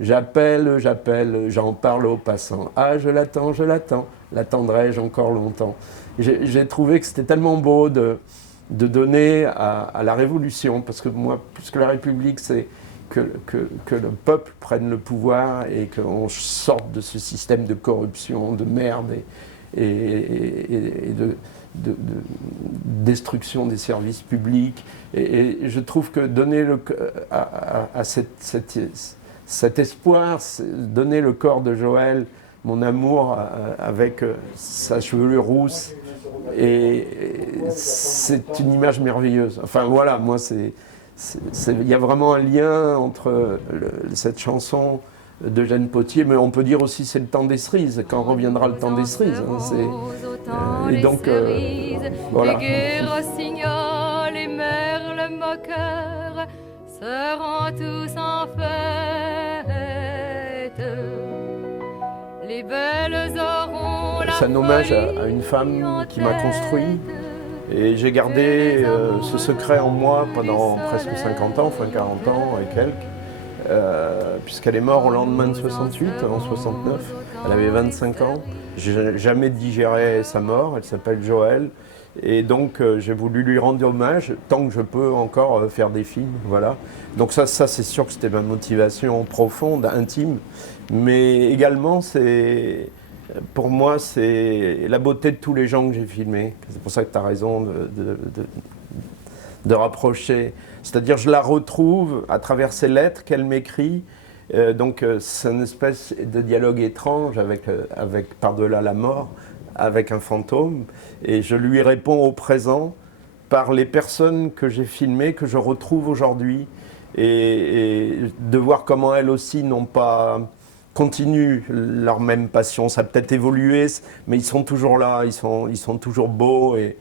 J'appelle, j'en parle aux passants. Ah, je l'attends, l'attendrai-je encore longtemps. J'ai trouvé que c'était tellement beau de donner à la Révolution, parce que moi, plus que la République, c'est que le peuple prenne le pouvoir et qu'on sorte de ce système de corruption, de merde et de destruction des services publics. Et je trouve que donner à cet espoir, donner le corps de Joël, mon amour avec sa chevelure rousse, et c'est une image merveilleuse. Enfin voilà, moi il y a vraiment un lien entre cette chanson d'Eugène Pottier, mais on peut dire aussi c'est le temps des cerises, quand reviendra le temps des cerises. Et donc, voilà. Les gai rossignols, les merles moqueurs seront tous en fête. Les belles auront la c'est un hommage à une femme qui m'a construit. Et j'ai gardé ce secret en moi pendant presque 50 ans, enfin 40 ans et quelques, puisqu'elle est morte au lendemain de 68, en 69. Elle avait 25 ans. J'ai jamais digéré sa mort, elle s'appelle Joël. Et donc j'ai voulu lui rendre hommage tant que je peux encore faire des films. Voilà. Donc ça c'est sûr que c'était ma motivation profonde, intime. Mais également, pour moi, c'est la beauté de tous les gens que j'ai filmés. C'est pour ça que tu as raison de rapprocher. C'est-à-dire, je la retrouve à travers ces lettres qu'elle m'écrit. Donc, c'est une espèce de dialogue étrange avec par-delà la mort, avec un fantôme. Et je lui réponds au présent par les personnes que j'ai filmées, que je retrouve aujourd'hui. Et de voir comment elles aussi n'ont pas continuent leur même passion. Ça a peut-être évolué, mais ils sont toujours là, ils sont toujours beaux. Et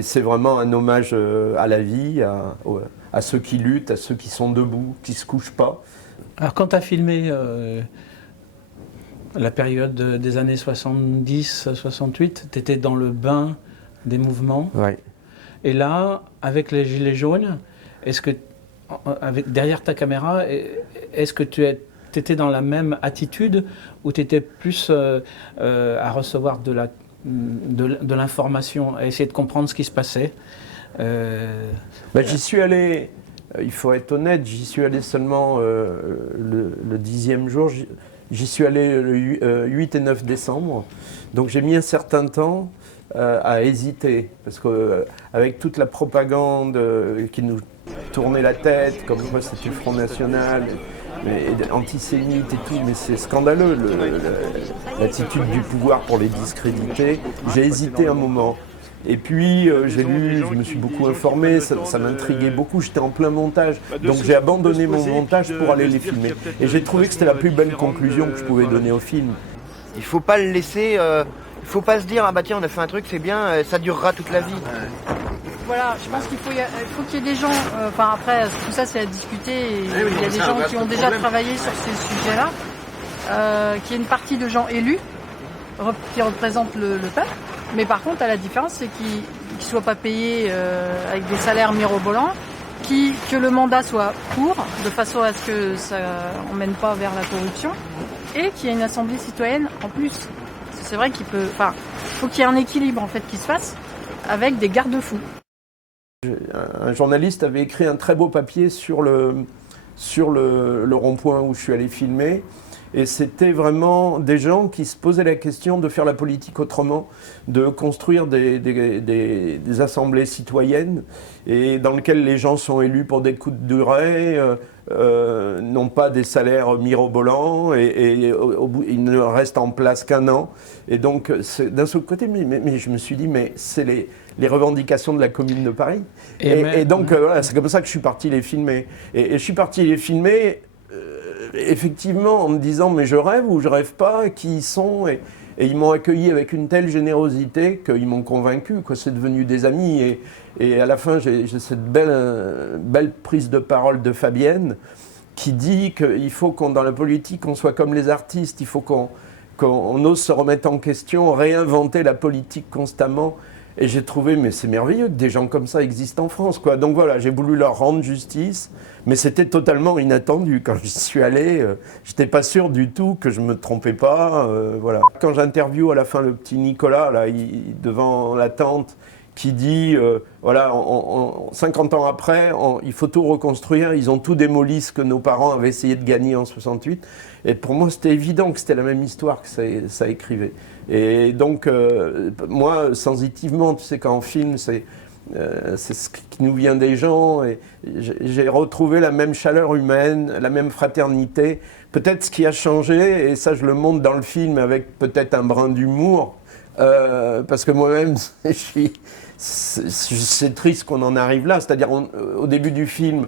c'est vraiment un hommage à la vie, à ceux qui luttent, à ceux qui sont debout, qui ne se couchent pas. Alors quand tu as filmé la période des années 70-68, tu étais dans le bain des mouvements. Ouais. Et là, avec les Gilets jaunes, est-ce que, derrière ta caméra, est-ce que tu étais dans la même attitude ou tu étais plus à recevoir de l'information, à essayer de comprendre ce qui se passait J'y suis allé, il faut être honnête, j'y suis allé seulement le 10e jour. J'y suis allé le 8 et 9 décembre. Donc j'ai mis un certain temps à hésiter. Parce qu'avec toute la propagande qui nous tournait la tête, comme quoi c'était le Front National, antisémite et tout, mais c'est scandaleux l'attitude du pouvoir pour les discréditer. J'ai hésité un moment. Et puis j'ai lu, je me suis beaucoup informé, ça m'intriguait beaucoup, j'étais en plein montage. Donc j'ai abandonné mon montage pour aller les filmer. Et j'ai trouvé que c'était la plus belle conclusion que je pouvais donner au film. Il faut pas le laisser, il faut pas se dire, ah bah tiens on a fait un truc, c'est bien, ça durera toute la vie. Voilà, je pense qu'il faut qu'il y ait des gens, enfin après tout ça c'est à discuter, et il y a des gens qui ont déjà travaillé sur ces sujets-là, qu'il y ait une partie de gens élus qui représentent le peuple, mais par contre à la différence c'est qu'ils ne soient pas payés avec des salaires mirobolants, que le mandat soit court, de façon à ce que ça n'emmène pas vers la corruption, et qu'il y ait une assemblée citoyenne en plus. C'est vrai faut qu'il y ait un équilibre en fait qui se fasse avec des garde-fous. Un journaliste avait écrit un très beau papier sur le rond-point où je suis allé filmer. Et c'était vraiment des gens qui se posaient la question de faire la politique autrement, de construire des assemblées citoyennes et dans lesquelles les gens sont élus pour des coups de durée, n'ont pas des salaires mirobolants et au bout, ils ne restent en place qu'un an. Et donc, d'un seul côté, mais je me suis dit, mais c'est les revendications de la Commune de Paris. Et donc, voilà, c'est comme ça que je suis parti les filmer. Et je suis parti les filmer effectivement en me disant, mais je rêve ou je rêve pas, qui ils sont et ils m'ont accueilli avec une telle générosité qu'ils m'ont convaincu, quoi. C'est devenu des amis. Et à la fin, j'ai cette belle prise de parole de Fabienne qui dit qu'il faut dans la politique, on soit comme les artistes, il faut qu'on ose se remettre en question, réinventer la politique constamment. Et j'ai trouvé, mais c'est merveilleux que des gens comme ça existent en France, quoi. Donc voilà, j'ai voulu leur rendre justice, mais c'était totalement inattendu. Quand j'y suis allé, j'étais pas sûr du tout que je me trompais pas, voilà. Quand j'interviewe à la fin le petit Nicolas, là, devant la tente, qui dit, voilà, 50 ans après, il faut tout reconstruire, ils ont tout démoli ce que nos parents avaient essayé de gagner en 68. Et pour moi, c'était évident que c'était la même histoire que ça écrivait. Et donc, moi, sensitivement, tu sais, quand on filme, c'est ce qui nous vient des gens, et j'ai retrouvé la même chaleur humaine, la même fraternité. Peut-être ce qui a changé, et ça je le montre dans le film avec peut-être un brin d'humour, parce que moi-même, c'est triste qu'on en arrive là. C'est-à-dire, au début du film,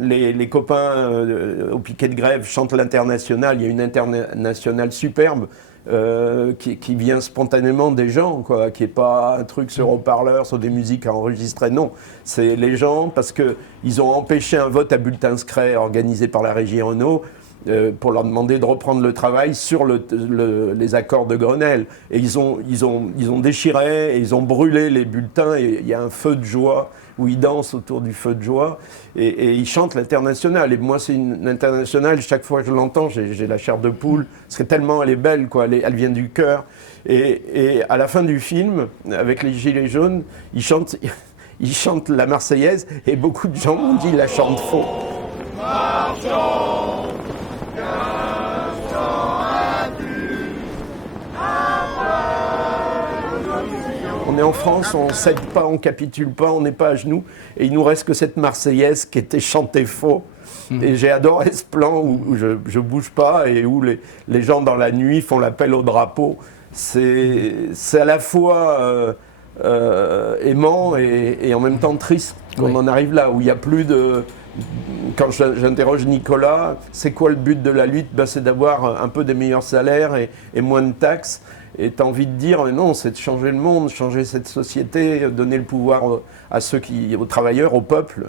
les copains au piquet de grève chantent l'Internationale. Il y a une Internationale superbe qui vient spontanément des gens, quoi, qui n'est pas un truc sur haut-parleur, sur des musiques enregistrées. Non, c'est les gens parce qu'ils ont empêché un vote à bulletin secret organisé par la régie Renault. Pour leur demander de reprendre le travail sur les accords de Grenelle. Et ils ont déchiré, et ils ont brûlé les bulletins, et il y a un feu de joie, où ils dansent autour du feu de joie, et ils chantent l'Internationale. Et moi, c'est une Internationale, chaque fois que je l'entends, j'ai la chair de poule, parce que tellement elle est belle, quoi, elle vient du cœur. Et à la fin du film, avec les Gilets jaunes, ils chantent la Marseillaise, et beaucoup de gens m'ont dit, ils la chantent faux. Marchons. On est en France, on ne cède pas, on ne capitule pas, on n'est pas à genoux. Et il nous reste que cette Marseillaise qui était chantée faux. Et j'ai adoré ce plan où je ne bouge pas et où les gens dans la nuit font l'appel au drapeau. C'est à la fois aimant et en même temps triste qu'on en arrive là, où il n'y a plus de... Quand j'interroge Nicolas, c'est quoi le but de la lutte? C'est d'avoir un peu des meilleurs salaires et moins de taxes. Et tu as envie de dire, non, c'est de changer le monde, changer cette société, donner le pouvoir aux travailleurs, au peuple.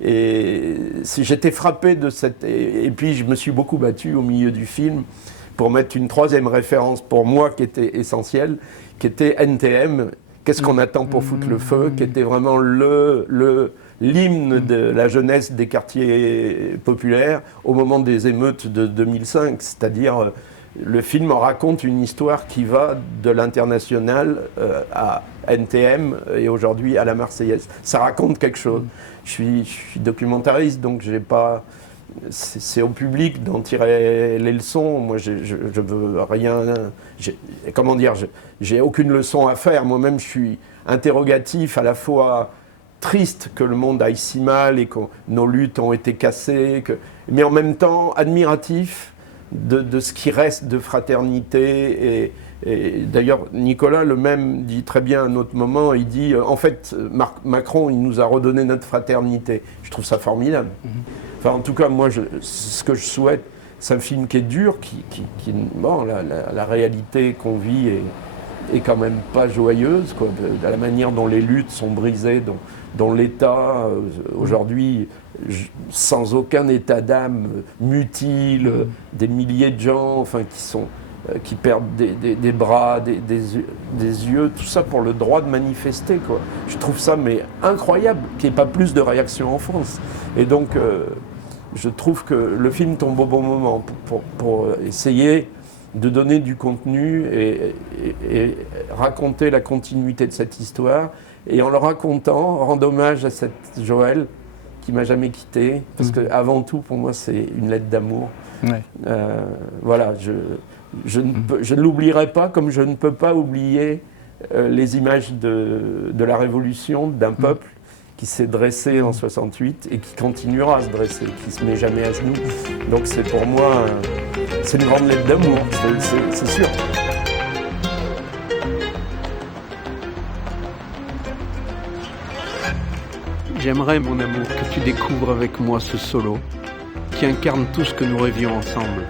Et si j'étais frappé de cette... Et puis je me suis beaucoup battu au milieu du film pour mettre une troisième référence pour moi qui était essentielle, qui était NTM, Qu'est-ce qu'on attend pour foutre le feu, qui était vraiment l'hymne de la jeunesse des quartiers populaires au moment des émeutes de 2005, c'est-à-dire le film raconte une histoire qui va de l'Internationale à NTM et aujourd'hui à la Marseillaise. Ça raconte quelque chose. Je suis documentariste, donc j'ai pas... C'est au public d'en tirer les leçons. Moi, je veux rien... Comment dire, j'ai aucune leçon à faire. Moi-même, je suis interrogatif, à la fois triste que le monde aille si mal et que nos luttes ont été cassées, mais en même temps admiratif de ce qui reste de fraternité. Et d'ailleurs, Nicolas, le même, dit très bien à un autre moment, il dit, en fait, Macron, il nous a redonné notre fraternité. Je trouve ça formidable. Enfin, en tout cas, moi, ce que je souhaite, c'est un film qui est dur, bon, la réalité qu'on vit est quand même pas joyeuse, quoi, de la manière dont les luttes sont brisées, dont l'État, aujourd'hui, sans aucun état d'âme, mutile des milliers de gens, enfin, qui perdent des bras, des yeux, tout ça pour le droit de manifester, quoi. Je trouve ça mais incroyable qu'il n'y ait pas plus de réactions en France. Et donc, je trouve que le film tombe au bon moment pour essayer de donner du contenu et raconter la continuité de cette histoire. Et en le racontant, rendre hommage à cette Joëlle qui m'a jamais quitté, parce qu'avant tout, pour moi, c'est une lettre d'amour. Ouais. Voilà, je ne l'oublierai pas, comme je ne peux pas oublier les images de la Révolution, d'un peuple qui s'est dressé en 68 et qui continuera à se dresser, qui ne se met jamais à genoux. Donc c'est pour moi, c'est une grande lettre d'amour, c'est sûr. J'aimerais, mon amour, que tu découvres avec moi ce solo qui incarne tout ce que nous rêvions ensemble.